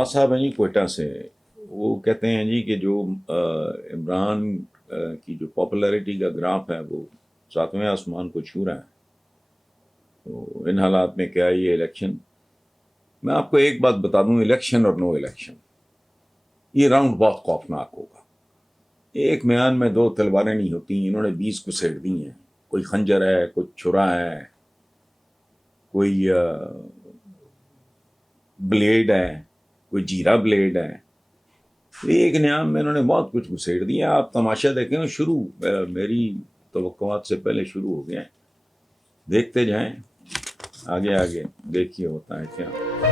नवाज साहब हैं जी क्वेटा से। वो कहते हैं जी कि जो इमरान की जो पॉपुलैरिटी का ग्राफ है वो सातवें आसमान को छू रहा है। तो इन हालात में क्या ये इलेक्शन, मैं आपको एक बात बता दूं, इलेक्शन और नो इलेक्शन, ये राउंड बहुत खौफनाक होगा। एक म्यान में दो तलवारें नहीं होती, इन्होंने 20 घुसेड़ दी हैं। कोई खंजर है, कोई छुरा है, कोई ब्लेड है, कोई जीरा ब्लेड है। एक न्याम में इन्होंने बहुत कुछ घुसेड़ दिया। आप तमाशा देखें, शुरू मेरी तवक्कुआत से पहले शुरू हो गया है। देखते जाएं, आगे आगे देखिए होता है क्या।